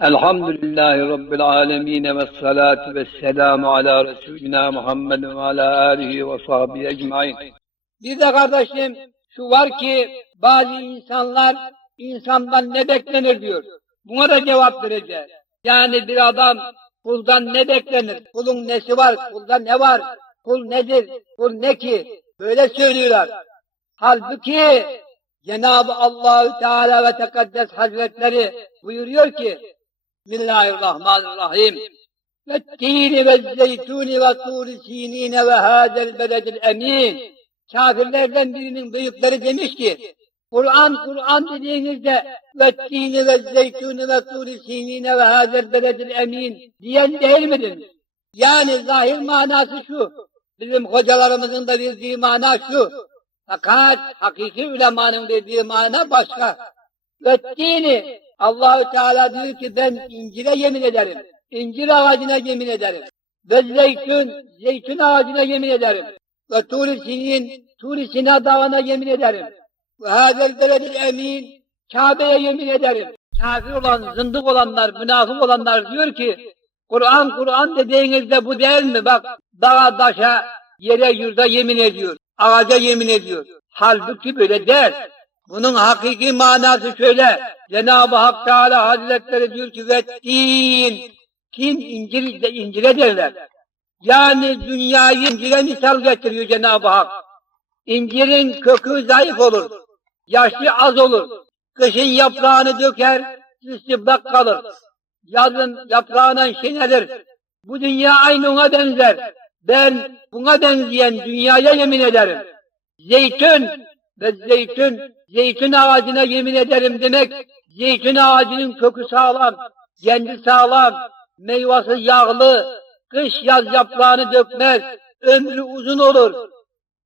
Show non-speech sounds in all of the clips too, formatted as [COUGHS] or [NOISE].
Elhamdülillahi Rabbil alemin ve salatu ve selamu ala Resulina Muhammed ve ala alihi ve sahbihi ecmain. Bir de kardeşim şu var ki bazı insanlar insandan ne beklenir diyor. Buna da cevap vereceğiz. Yani bir adam kuldan ne beklenir? Kulun nesi var? Kulda ne var? Kul nedir? Kul ne ki? Böyle söylüyorlar. Halbuki Cenab-ı Allahü Teala ve Tekaddes Hazretleri buyuruyor ki Bismillahirrahmanirrahim. Ve tini ve zeytuni ve turi sinine ve hadel beledil emin. Kafirlerden birinin büyükleri demiş ki Kur'an Kur'an dediğinizde ve tini ve zeytuni ve turi sinine ve hadel beledil emin diyen değil midir? Yani zahir manası şu. Bizim hocalarımızın da bildiği mana şu. Fakat hakiki ulemanın verdiği mana başka. Ve dini Allahü Teala diyor ki ben incire yemin ederim. İncir ağacına yemin ederim. Ve zeytun, zeytun ağacına yemin ederim. Ve turi sinin, dağına yemin ederim. Ve hazel beledil emin, Kabe'ye yemin ederim. Kafir olan, zındık olanlar, münafık olanlar diyor ki, Kur'an, Kur'an dediğinizde bu değil mi? Bak, dağa, taşa, yere, yurda yemin ediyor. Ağaca yemin ediyor. Halbuki böyle değil. Bunun hakiki manası şöyle. Cenab-ı Hak Teala Hazretleri diyor ki ve tin. Tin incir, incire derler. Yani dünyayı incire misal getiriyor Cenab-ı Hak. İncirin kökü zayıf olur. Yaşı az olur. Kışın yaprağını döker, çıplak kalır. Yazın yaprağına şenelir. Bu dünya aynı ona benzer. Ben buna benzeyen dünyaya yemin ederim. Zeytun ve zeytun, zeytun ağacına yemin ederim demek, zeytun ağacının kökü sağlam, kendi sağlam, meyvesi yağlı, kış yaz yaprağını dökmez, ömrü uzun olur.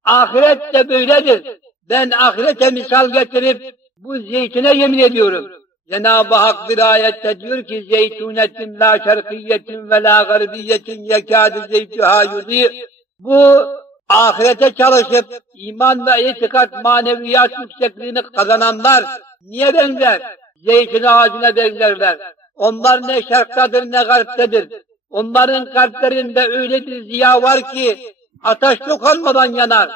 Ahiret de böyledir. Ben ahirete misal getirip bu zeytine yemin ediyorum. Cenab-ı Hak bir ayette diyor ki zeytunetin la şerkiyetin ve la garbiyetin yekâdü zeytuhâ yudî. Bu ahirete çalışıp iman ve itikat maneviyat yüksekliğini kazananlar niye benzer? Zeytin ağacına benzerler. Onlar ne şarktadır ne garptedir. Onların kalplerinde öyle bir ziya var ki ateş dokunmadan yanar.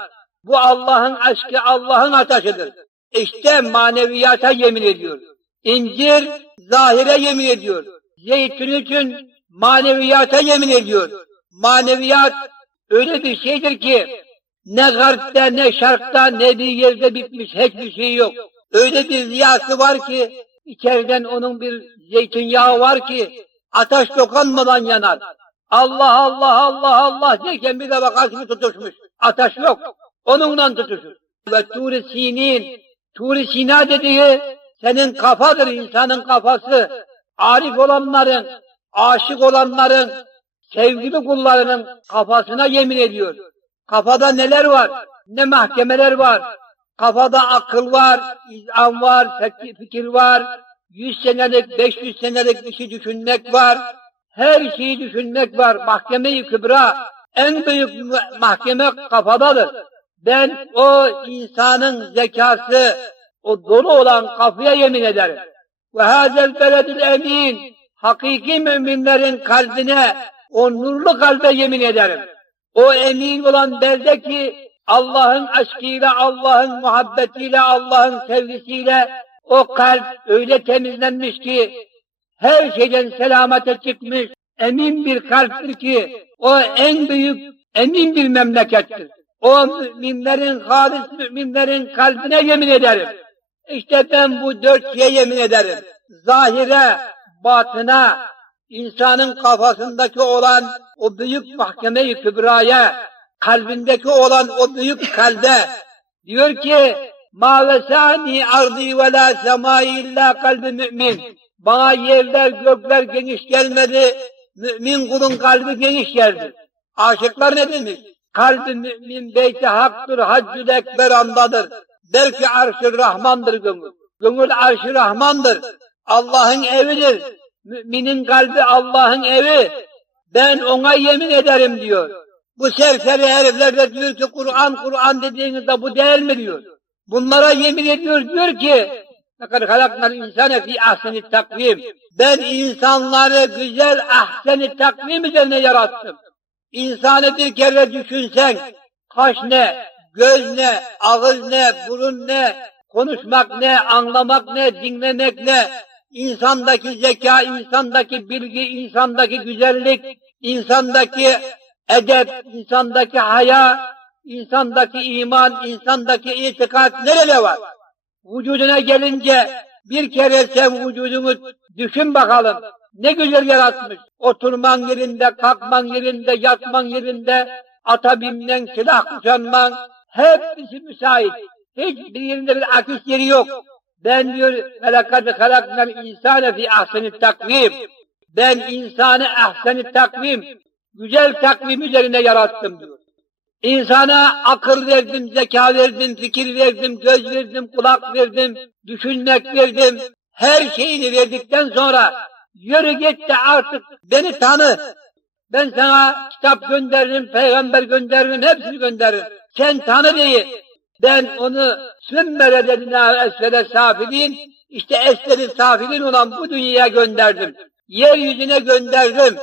Bu Allah'ın aşkı Allah'ın ateşidir. İşte maneviyata yemin ediyor. İncir zahire yemin ediyor. Zeytin için maneviyata yemin ediyor. Maneviyat öyle bir şeydir ki ne garpta ne şarkta ne bir yerde bitmiş hiçbir şey yok. Öyle bir ziyası var ki içeriden onun bir zeytinyağı var ki ateş dokunmadan yanar. Allah Allah Allah Allah derken bir de bakarsın tutuşmuş. Ateş yok. Onunla tutuşur. Ve Tur-i Sinin, Tur-i Sina dediği senin kafadır insanın kafası. Arif olanların, aşık olanların, sevgili kullarının kafasına yemin ediyor. Kafada neler var? Ne mahkemeler var? Kafada akıl var, izan var, fikir var, yüz senelik, beş yüz senelik bir şey düşünmek var. Her şeyi düşünmek var. Mahkeme-i Kübra en büyük mahkeme kafadadır. Ben o insanın zekası, o dolu olan kafaya yemin ederim. Ve hazel beledül emin, hakiki müminlerin kalbine, o nurlu kalbe yemin ederim. O emin olan belde ki Allah'ın aşkıyla, Allah'ın muhabbetiyle, Allah'ın sevgisiyle o kalp öyle temizlenmiş ki her şeyden selamete çıkmış, emin bir kalptir ki o en büyük, emin bir memlekettir. O müminlerin, halis müminlerin kalbine yemin ederim. İşte ben bu dört şeye yemin ederim. Zahire, batına, insanın kafasındaki olan o büyük mahkeme-i kübraya, kalbindeki olan o büyük kalbe, diyor ki, ma vesani ardi ve la semai illa kalbi mümin. Bana yerler, gökler geniş gelmedi, mümin kulun kalbi geniş geldi. Aşıklar ne demiş? Kalbi mümin beyti haktır, haccül ekber andadır. Belki arş-ı Rahmandır gönül. Gönül arş-ı Rahmandır. Allah'ın evidir. Müminin kalbi Allah'ın evi. Ben ona yemin ederim diyor. Bu serseri herifler de diyor ki Kur'an Kur'an dediğinizde bu değil mi diyor. Bunlara yemin ediyor diyor ki Fakat halaknal insane fi ahseni takvim. Ben insanları güzel ahseni takvim üzerine yarattım. İnsanı bir kere düşünsen, kaş ne, göz ne, ağız ne, burun ne, konuşmak ne, anlamak ne, dinlemek ne, insandaki zeka, insandaki bilgi, insandaki güzellik, insandaki edep, insandaki haya, insandaki iman, insandaki itikat nerede var? Vücuduna gelince bir kere sen vücudunu düşün bakalım. Ne güzel yaratmış. Oturman yerinde, kalkman yerinde, yatman yerinde, ata binmen, silah kuşanman, hepsi müsait. Hiçbir yerinde bir akış yeri yok. Ben diyor, felakad halaknal insane fi ahseni takvim. Ben insanı ahseni takvim, güzel takvim üzerine yarattım diyor. İnsana akıl verdim, zeka verdim, fikir verdim, göz verdim, kulak verdim, düşünmek verdim. Her şeyini verdikten sonra yürü git de artık beni tanı. Ben sana kitap gönderirim, peygamber gönderirim, hepsini gönderirim. Sen tanı diye. Ben onu sümmere dedina esfele safilin, işte esfeli safilin olan bu dünyaya gönderdim. Yeryüzüne gönderdim.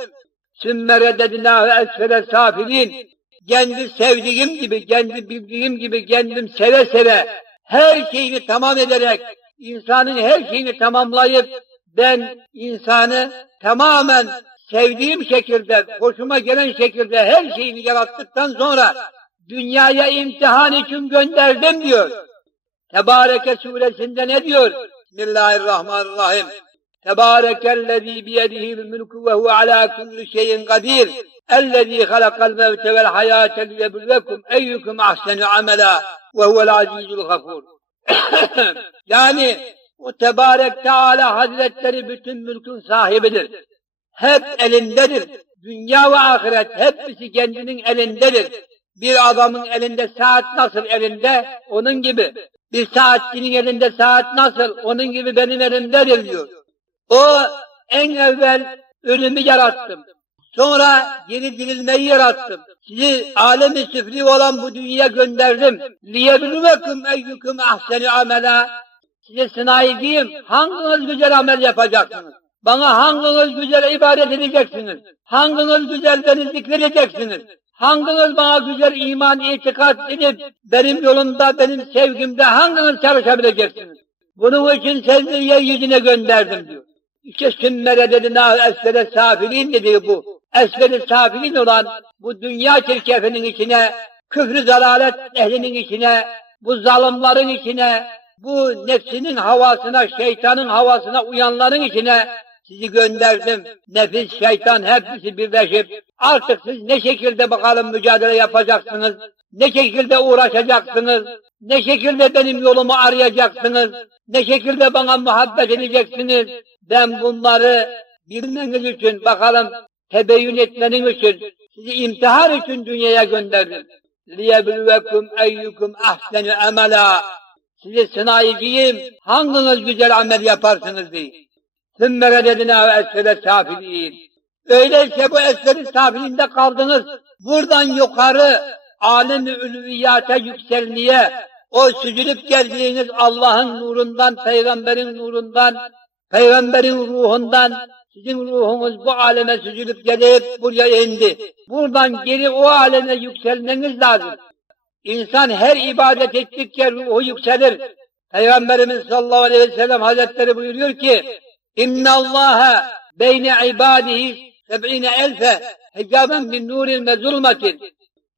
Sümmere dedina esfele safilin, kendi sevdiğim gibi, kendi bildiğim gibi, kendim seve seve, her şeyini tamam ederek, insanın her şeyini tamamlayıp, ben insanı tamamen sevdiğim şekilde, hoşuma gelen şekilde her şeyini yarattıktan sonra, dünyaya imtihan için gönderdim diyor. Tebareke suresinde ne diyor? Bismillahirrahmanirrahim. Tebârekellezî biyedihil mülkü ve huve alâ kulli şeyin kadir. Ellezî halakal mevte vel hayâte liyebirlekum eyyüküm ahsenu amela ve huvel azîzul gafur. [COUGHS] yani o Tebarek Teala Hazretleri bütün mülkün sahibidir. Hep elindedir. Dünya ve ahiret hepsi kendinin elindedir. Bir adamın elinde saat nasıl elinde? Onun gibi. Bir saatçinin elinde saat nasıl? Onun gibi benim elimdedir diyor. O en evvel ölümü yarattım. Sonra yeni dirilmeyi yarattım. Sizi alemi süfli olan bu dünyaya gönderdim. لِيَبْلُوَكُمْ اَيُّكُمْ اَحْسَنُ amela. Size sınayiciyim. Hanginiz güzel amel yapacaksınız? Bana hanginiz güzel ibadet edeceksiniz? Hanginiz güzel beni zikredeceksiniz? Hanginiz bana güzel iman, itikat edip benim yolumda, benim sevgimde hanginiz çalışabileceksiniz? Bunun için sizi yeryüzüne gönderdim diyor. İşte sümmere dedina esfere safilin dediği bu. Esferi safilin olan bu dünya çirkefinin içine, küfrü zalalet ehlinin içine, bu zalimlerin içine, bu nefsinin havasına, şeytanın havasına uyanların içine sizi gönderdim. Nefis, şeytan hepsi birleşip artık siz ne şekilde bakalım mücadele yapacaksınız, ne şekilde uğraşacaksınız, ne şekilde benim yolumu arayacaksınız, ne şekilde bana muhabbet edeceksiniz. Ben bunları bilmeniz için bakalım tebeyyün etmenin için, sizi imtihan için dünyaya gönderdim. لِيَبْلُوَكُمْ اَيُّكُمْ اَحْسَنُ amela. Sizi sınayıcıyım, hanginiz güzel amel yaparsınız diye. ثُمَّ رَدَدْنَا اَسْفَلَ safiliyin. Öyleyse bu esferi safilinde kaldınız. Buradan yukarı alem-i ülviyata yükselmeye, o süzülüp geldiğiniz Allah'ın nurundan, peygamberin nurundan, peygamberin ruhundan, sizin ruhunuz bu aleme süzülüp gelip buraya indi. Buradan geri o aleme yükselmeniz lazım. İnsan her ibadet ettikçe ruhu yükselir. Peygamberimiz sallallahu aleyhi ve sellem hazretleri buyuruyor ki İnna Allaha beyne ibadihi seb'ine elfe hicaben min nurin ve zulmetin.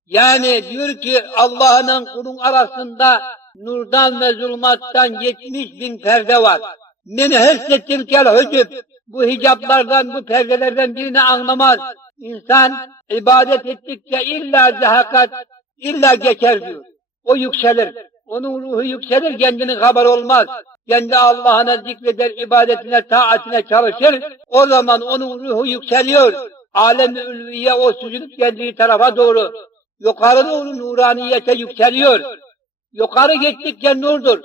Yani diyor ki Allah'ın kulun arasında nurdan ve zulmattan yetmiş bin perde var. Min hessetilkel hücüb. Bu hicaplardan, bu perdelerden birini anlamaz. İnsan ibadet ettikçe illa zehakat, illa geçer diyor. O yükselir. Onun ruhu yükselir, kendinin haber olmaz. Kendi Allah'ına zikreder, ibadetine, taatine çalışır. O zaman onun ruhu yükseliyor. Alem-i ülviye o süzülüp geldiği tarafa doğru, yukarı doğru nuraniyete yükseliyor. Yukarı gittikçe nurdur.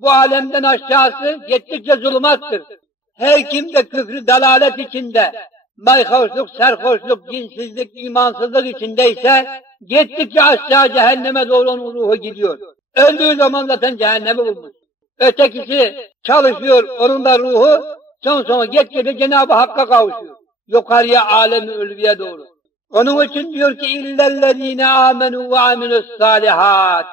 Bu alemden aşağısı gittikçe zulmattır. Her kim de küfrü dalalet içinde, mayhoşluk, serhoşluk, cinsizlik, imansızlık içindeyse gittikçe aşağı cehenneme doğru onun ruhu gidiyor. Öldüğü zaman zaten cehennemi bulmuş. Ötekisi çalışıyor, onun da ruhu son sona geçmede Cenab-ı Hakk'a kavuşuyor. Yukarıya alemi ölüye doğru. Onun için diyor ki illellezine amenu ve amilus salihat.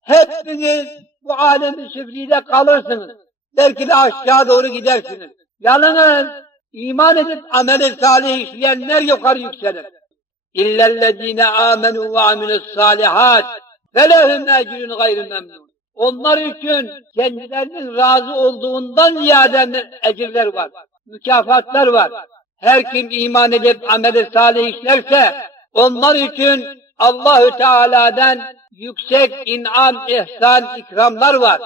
Hepiniz bu alemi süflide kalırsınız. Belki de aşağı doğru gidersiniz. Yalnız iman edip ameli salih işleyenler yukarı yükselir. İllellezine amenu ve amilus salihat. Felehum ecrün gayrı memnun. Onlar için kendilerinin razı olduğundan ziyade ecirler var. Mükafatlar var. Her kim iman edip ameli salih işlerse onlar için Allahü Teala'dan yüksek inam, ihsan, ikramlar var.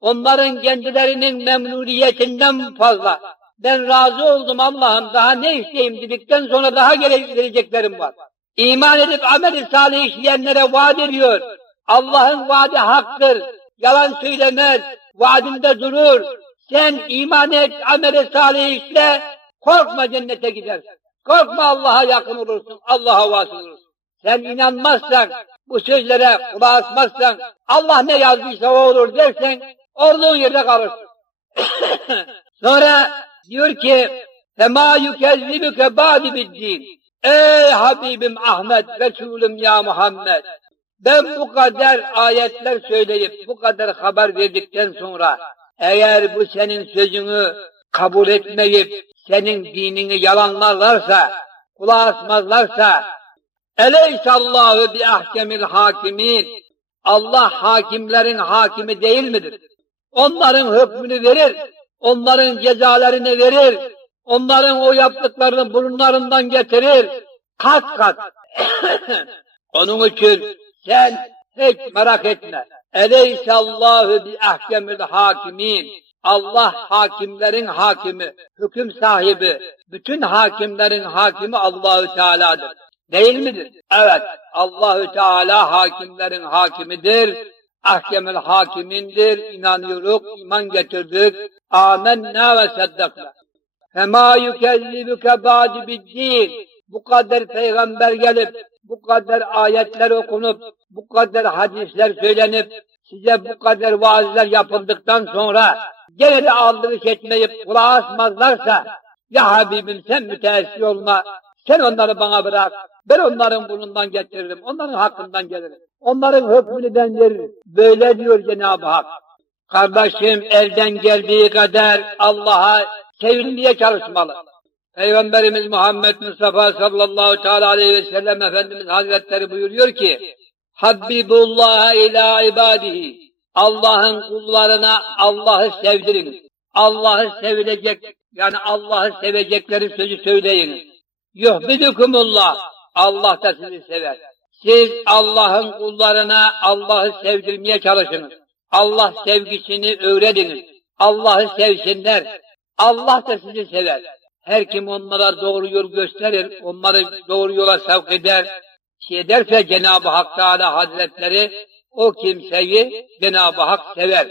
Onların kendilerinin memnuniyetinden fazla. Ben razı oldum Allah'ım daha ne isteyeyim dedikten sonra daha gele- geleceklerim var. İman edip ameli salih işleyenlere vaat ediyor. Allah'ın vaadi haktır. Yalan söylemez. Vaadinde durur. Sen iman et, ameli salih işle. Korkma cennete gidersin. Korkma Allah'a yakın olursun. Allah'a vasıl olursun. Sen inanmazsan, bu sözlere kulak asmazsan, Allah ne yazdıysa o olur dersen, olduğun yerde kalırsın. [COUGHS] Sonra diyor ki, فَمَا يُكَذِّبُكَ بَعْدِ بِالدِّينِ Ey Habibim Ahmet, Resulüm ya Muhammed, ben bu kadar ayetler söyleyip, bu kadar haber verdikten sonra, eğer bu senin sözünü kabul etmeyip, senin dinini yalanlarlarsa, kulak asmazlarsa, Eleysallahu bi ahkemil hakimin. Allah hakimlerin hakimi değil midir? Onların hükmünü verir, onların cezalarını verir, onların o yaptıklarını burunlarından getirir, kat kat. [COUGHS] Onun için sen hiç merak etme. Eleysallahu bi ahkemil hakimin. Allah hakimlerin hakimi, hüküm sahibi, bütün hakimlerin hakimi Allahü Teala'dır. Değil midir? Evet. Allahü Teala hakimlerin hakimidir. Ahkemel hakimindir. İnanıyoruz, iman getirdik. Amenna ve seddakna. Fema yükezzibuke ba'di biddin. Bu kadar peygamber gelip, bu kadar ayetler okunup, bu kadar hadisler söylenip, size bu kadar vaazler yapıldıktan sonra gene de aldırış etmeyip kulağı asmazlarsa, ya Habibim sen müteessir olma, sen onları bana bırak, ben onların burnundan getiririm, onların hakkından gelirim. Onların hükmünü ben veririm. Böyle diyor Cenab-ı Hak. Kardeşim elden geldiği kadar Allah'a sevilmeye çalışmalı. Peygamberimiz Muhammed Mustafa sallallahu teala aleyhi ve sellem Efendimiz Hazretleri buyuruyor ki Habibullah ila ibadihi Allah'ın kullarına Allah'ı sevdirin. Allah'ı sevilecek yani Allah'ı sevecekleri sözü söyleyin. Yuhbidukumullah. Allah da sizi sever. Siz Allah'ın kullarına Allah'ı sevdirmeye çalışınız. Allah sevgisini öğretiniz. Allah'ı sevsinler. Allah da sizi sever. Her kim onlara doğru yol gösterir, onları doğru yola sevk eder, şey ederse Cenab-ı Hak Teala Hazretleri o kimseyi Cenab-ı Hak sever.